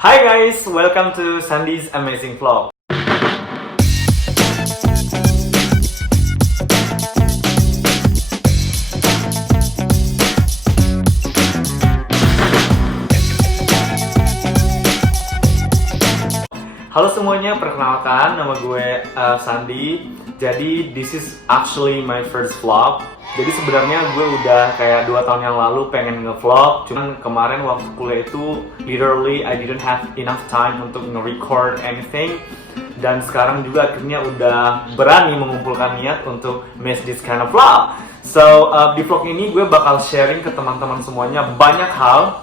Hi guys, welcome to Sandy's Amazing Vlog. Halo semuanya, perkenalkan nama gue Sandy. Jadi this is actually my first vlog. Jadi sebenarnya gue udah kayak 2 tahun yang lalu pengen nge-vlog. Cuman kemarin waktu kuliah itu literally I didn't have enough time untuk nge-record anything. Dan sekarang juga akhirnya udah berani mengumpulkan niat untuk make this kind of vlog. So di vlog ini gue bakal sharing ke teman-teman semuanya banyak hal,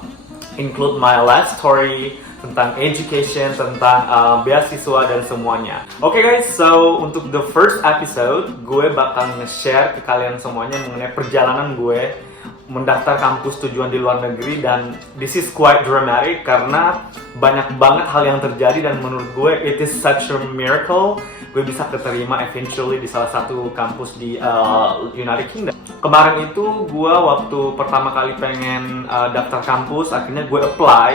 include my life story, tentang education, tentang beasiswa dan semuanya. Oke guys, so untuk the first episode, gue bakal nge-share ke kalian semuanya mengenai perjalanan gue mendaftar kampus tujuan di luar negeri. Dan this is quite dramatic karena banyak banget hal yang terjadi dan menurut gue it is such a miracle gue bisa keterima eventually di salah satu kampus di United Kingdom. Kemarin itu gue waktu pertama kali pengen daftar kampus, akhirnya gue apply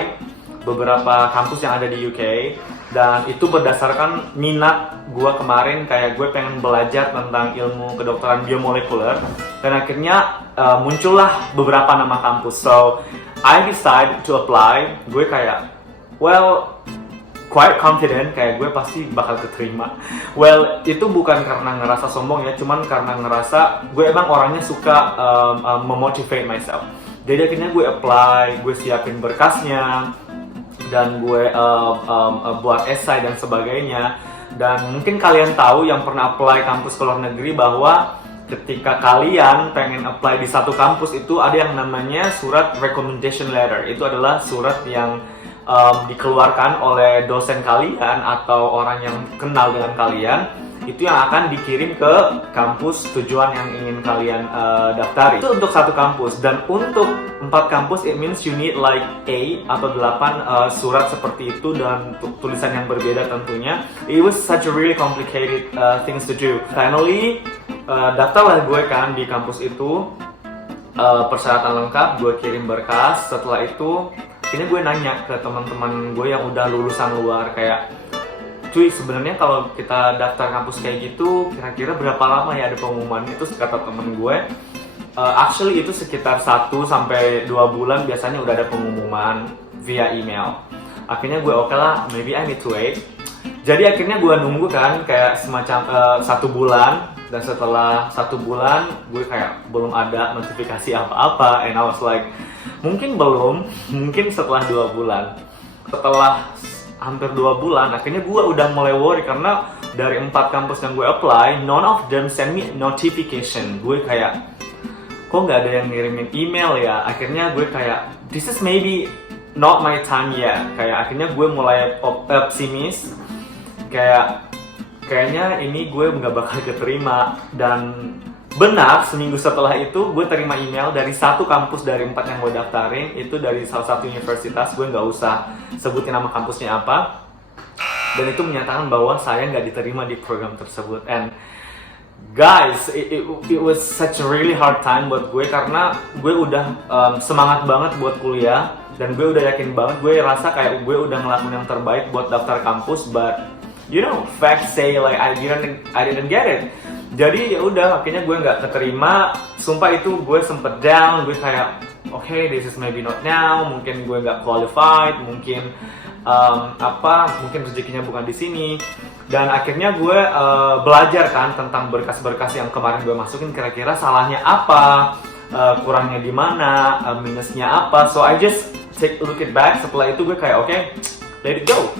beberapa kampus yang ada di UK, dan itu berdasarkan minat gue kemarin, kayak gue pengen belajar tentang ilmu kedokteran biomolekuler, dan akhirnya muncullah beberapa nama kampus. So I decided to apply. Gue kayak quite confident, kayak gue pasti bakal keterima. Itu bukan karena ngerasa sombong ya, cuman karena ngerasa gue emang orangnya suka memotivate myself. Jadi akhirnya gue apply, gue siapin berkasnya, dan gue buat esai dan sebagainya. Dan mungkin kalian tahu yang pernah apply kampus ke luar negeri bahwa ketika kalian pengen apply di satu kampus itu ada yang namanya surat recommendation letter. Itu adalah surat yang dikeluarkan oleh dosen kalian atau orang yang kenal dengan kalian, itu yang akan dikirim ke kampus tujuan yang ingin kalian daftari. Itu untuk satu kampus, dan untuk 4 kampus it means you need like 8 atau 8 surat seperti itu dan tulisan yang berbeda tentunya. It was such a really complicated things to do. Finally daftarlah gue kan di kampus itu, persyaratan lengkap, gue kirim berkas. Setelah itu ini gue nanya ke teman-teman gue yang udah lulusan luar, kayak, cuy, sebenarnya kalau kita daftar kampus kayak gitu, kira-kira berapa lama ya ada pengumuman? Itu kata temen gue, actually itu sekitar 1-2 bulan biasanya udah ada pengumuman via email. Akhirnya gue oke lah, maybe I need to wait. Jadi akhirnya gue nunggu kan, kayak semacam 1 bulan. Dan setelah 1 bulan, gue kayak belum ada notifikasi apa-apa. And I was like, mungkin setelah 2 bulan. Setelah hampir 2 bulan, akhirnya gue udah mulai worry karena dari 4 kampus yang gue apply, none of them send me notification. Gue kayak, kok nggak ada yang ngirimin email ya? Akhirnya gue kayak, this is maybe not my time yet. Kayak akhirnya gue mulai optimis, kayaknya ini gue nggak bakal keterima. Dan benar, seminggu setelah itu gue terima email dari satu kampus dari 4 yang gue daftarin. Itu dari salah satu universitas, gue nggak usah sebutin nama kampusnya apa. Dan itu menyatakan bahwa saya nggak diterima di program tersebut. And guys, it was such a really hard time buat gue, karena gue udah semangat banget buat kuliah. Dan gue udah yakin banget, gue rasa kayak gue udah ngelakuin yang terbaik buat daftar kampus. But you know, facts say like I didn't get it. Jadi ya udah, akhirnya gue nggak keterima. Sumpah itu gue sempet down. Gue kayak, okay, this is maybe not now. Mungkin gue nggak qualified. Mungkin mungkin rezekinya bukan di sini. Dan akhirnya gue belajar kan tentang berkas-berkas yang kemarin gue masukin. Kira-kira salahnya apa, kurangnya di mana, minusnya apa. So I just take a look at back. Setelah itu gue kayak, okay, let it go.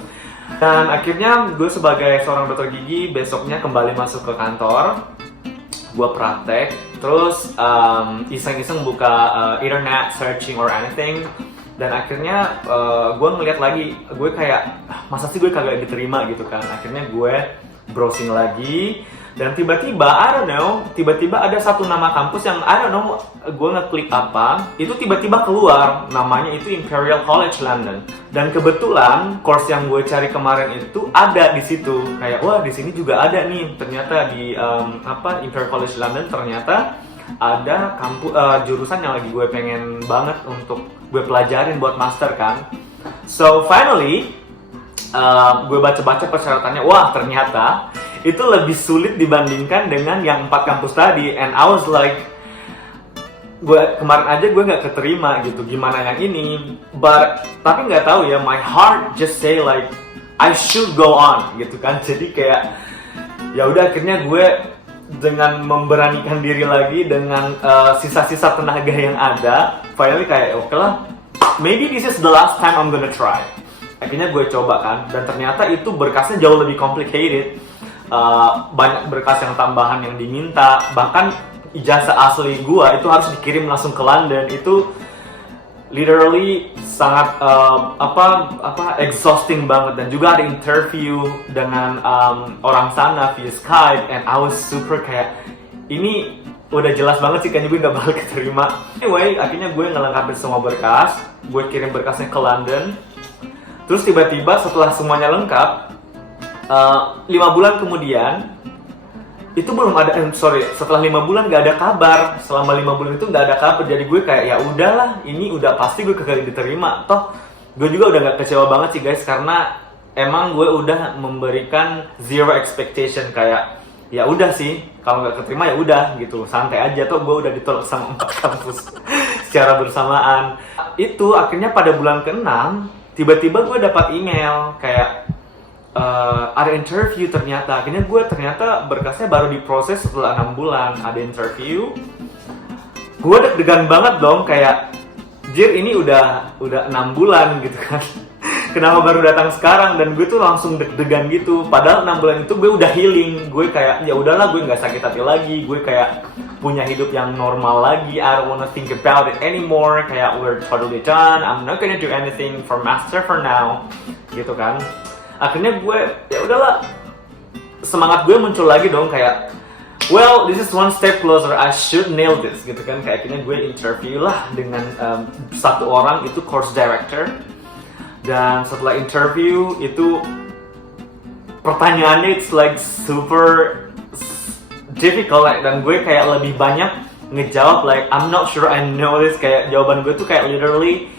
Dan akhirnya gue sebagai seorang dokter gigi besoknya kembali masuk ke kantor. Gue praktek, terus iseng-iseng buka internet, searching or anything. Dan akhirnya gue ngeliat lagi, gue kayak, masa sih gue kagak diterima gitu kan. Akhirnya gue browsing lagi, dan tiba-tiba, tiba-tiba ada satu nama kampus yang, gue ngeklik apa, itu tiba-tiba keluar, namanya itu Imperial College London. Dan kebetulan, course yang gue cari kemarin itu ada di situ. Kayak, wah, di sini juga ada nih, ternyata di Imperial College London, ternyata ada jurusan yang lagi gue pengen banget untuk gue pelajarin buat master kan. So finally, gue baca-baca persyaratannya, wah ternyata itu lebih sulit dibandingkan dengan yang 4 kampus tadi. And I was like, kemarin aja gue nggak keterima gitu, gimana yang ini? Tapi nggak tahu ya, my heart just say like I should go on gitu kan. Jadi kayak ya udah, akhirnya gue dengan memberanikan diri lagi dengan sisa-sisa tenaga yang ada, finally kayak oke lah, maybe this is the last time I'm gonna try. Akhirnya gue coba kan, dan ternyata itu berkasnya jauh lebih complicated. Banyak berkas yang tambahan yang diminta, bahkan ijazah asli gue itu harus dikirim langsung ke London. Itu literally sangat exhausting banget, dan juga ada interview dengan orang sana via Skype, and I was super kayak ini udah jelas banget sih kayaknya gue nggak bakal keterima. Anyway, akhirnya gue ngelengkapin semua berkas, gue kirim berkasnya ke London. Terus tiba-tiba setelah semuanya lengkap, 5 bulan kemudian itu belum ada, setelah 5 bulan nggak ada kabar. Selama 5 bulan itu nggak ada kabar, jadi gue kayak ya udahlah, ini udah pasti gue kagak diterima. Toh gue juga udah nggak kecewa banget sih guys, karena emang gue udah memberikan zero expectation, kayak ya udah sih, kalau nggak keterima ya udah gitu, santai aja. Toh gue udah ditolak sama 4 kampus secara bersamaan. Itu akhirnya pada bulan ke-6 tiba-tiba gue dapat email kayak ada interview ternyata. Akhirnya gue ternyata berkasnya baru diproses setelah 6 bulan. Ada interview, gue deg-degan banget dong, kayak jir ini udah 6 bulan gitu kan. Kenapa baru datang sekarang? Dan gue tuh langsung deg-degan gitu. Padahal 6 bulan itu gue udah healing. Gue kayak ya udahlah, gue nggak sakit hati lagi. Gue kayak punya hidup yang normal lagi. I don't wanna think about it anymore. Kayak we're totally done. I'm not gonna do anything for master for now. Gitu kan. Akhirnya gue ya udahlah, semangat gue muncul lagi dong, kayak well, this is one step closer, I should nail this gitu kan. Kayak akhirnya gue interview lah dengan satu orang, itu course director. Dan setelah interview itu pertanyaannya it's like super difficult, like, dan gue kayak lebih banyak ngejawab like I'm not sure I know this. Kayak jawaban gue tuh kayak literally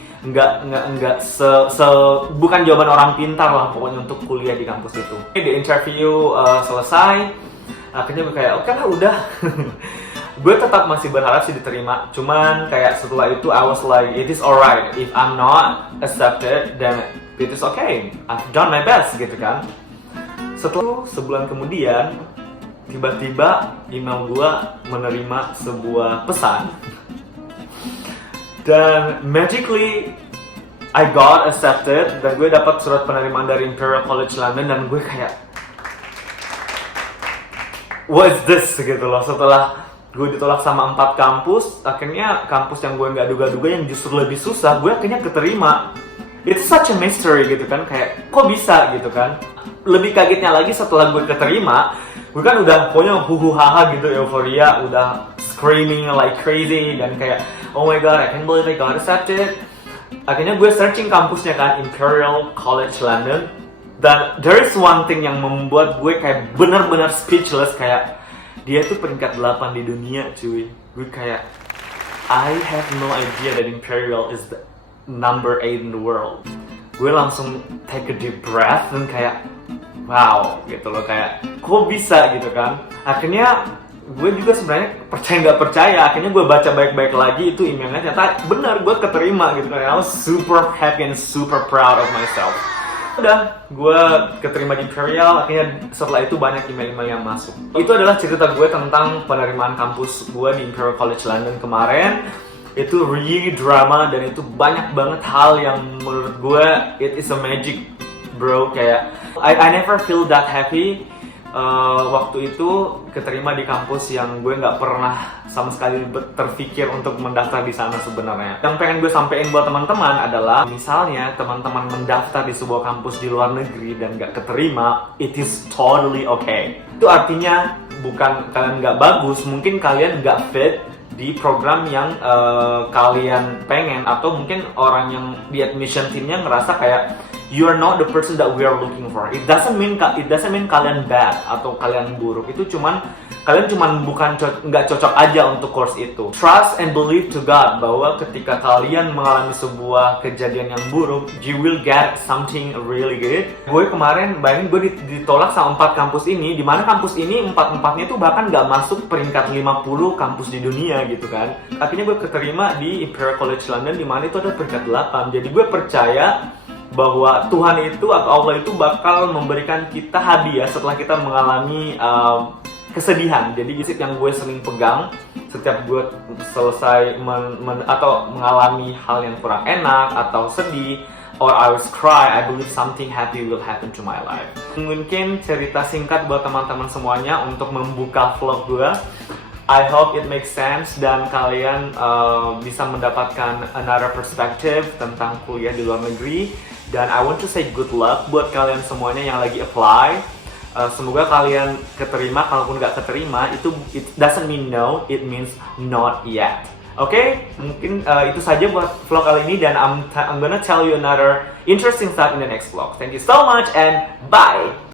bukan jawaban orang pintar lah pokoknya untuk kuliah di kampus itu. Di interview selesai, akhirnya gue kayak oke lah udah. Gue tetap masih berharap sih diterima, cuman kayak setelah itu I was like it is alright, if I'm not accepted then it is okay, I've done my best gitu kan. Setelah sebulan kemudian tiba-tiba email gue menerima sebuah pesan, dan magically I got accepted, dan gue dapat surat penerimaan dari Imperial College London. Dan gue kayak what is this gitu loh. Setelah gue ditolak sama 4 kampus, akhirnya kampus yang gue nggak duga-duga yang justru lebih susah, gue akhirnya keterima. It's such a mystery gitu kan, kayak kok bisa gitu kan. Lebih kagetnya lagi setelah gue keterima, gue kan udah pokoknya huhu-haha gitu, euforia, udah screaming like crazy, dan kayak oh my god, I can't believe I got accepted. Akhirnya gue searching kampusnya kan, Imperial College London. Dan there is one thing yang membuat gue kayak benar-benar speechless, kayak dia tuh peringkat 8 di dunia cuy. Gue kayak I have no idea that Imperial is the number 8 in the world. Gue langsung take a deep breath dan kayak wow gitu loh, kayak kok bisa gitu kan. Akhirnya gue juga sebenarnya percaya nggak percaya, akhirnya gue baca baik-baik lagi itu emailnya, ternyata benar gue keterima gitu kan. I was super happy and super proud of myself. Udah, gue keterima di Imperial. Akhirnya setelah itu banyak email-email yang masuk. Itu adalah cerita gue tentang penerimaan kampus gue di Imperial College London kemarin. Itu really drama, dan itu banyak banget hal yang menurut gue it is a magic bro. Kayak I never feel that happy waktu itu keterima di kampus yang gue nggak pernah sama sekali terpikir untuk mendaftar di sana sebenarnya. Yang pengen gue sampein buat teman-teman adalah misalnya teman-teman mendaftar di sebuah kampus di luar negeri dan nggak keterima, it is totally okay. Itu artinya bukan kalian nggak bagus, mungkin kalian nggak fit di program yang kalian pengen, atau mungkin orang yang di admission teamnya ngerasa kayak you are not the person that we are looking for. It doesn't mean kalian bad atau kalian buruk. Itu kalian cuman nggak cocok aja untuk course itu. Trust and believe to God bahwa ketika kalian mengalami sebuah kejadian yang buruk, you will get something really good. Gue kemarin bayangin gue ditolak sama 4 kampus ini, di mana kampus ini 4-4-nya tuh bahkan nggak masuk peringkat 50 kampus di dunia gitu kan. Akhirnya gue keterima di Imperial College London, di mana itu ada peringkat 8. Jadi gue percaya bahwa Tuhan itu atau Allah itu bakal memberikan kita hadiah setelah kita mengalami kesedihan. Jadi isi yang gue sering pegang setiap gue selesai atau mengalami hal yang kurang enak atau sedih, or I was cry, I believe something happy will happen to my life. Mungkin cerita singkat buat teman-teman semuanya untuk membuka vlog gue. I hope it makes sense dan kalian bisa mendapatkan another perspective tentang kuliah di luar negeri. Dan I want to say good luck buat kalian semuanya yang lagi apply. Semoga kalian keterima. Kalaupun nggak keterima, it doesn't mean no, it means not yet. Oke, mungkin itu saja buat vlog kali ini, dan I'm gonna tell you another interesting stuff in the next vlog. Thank you so much and bye.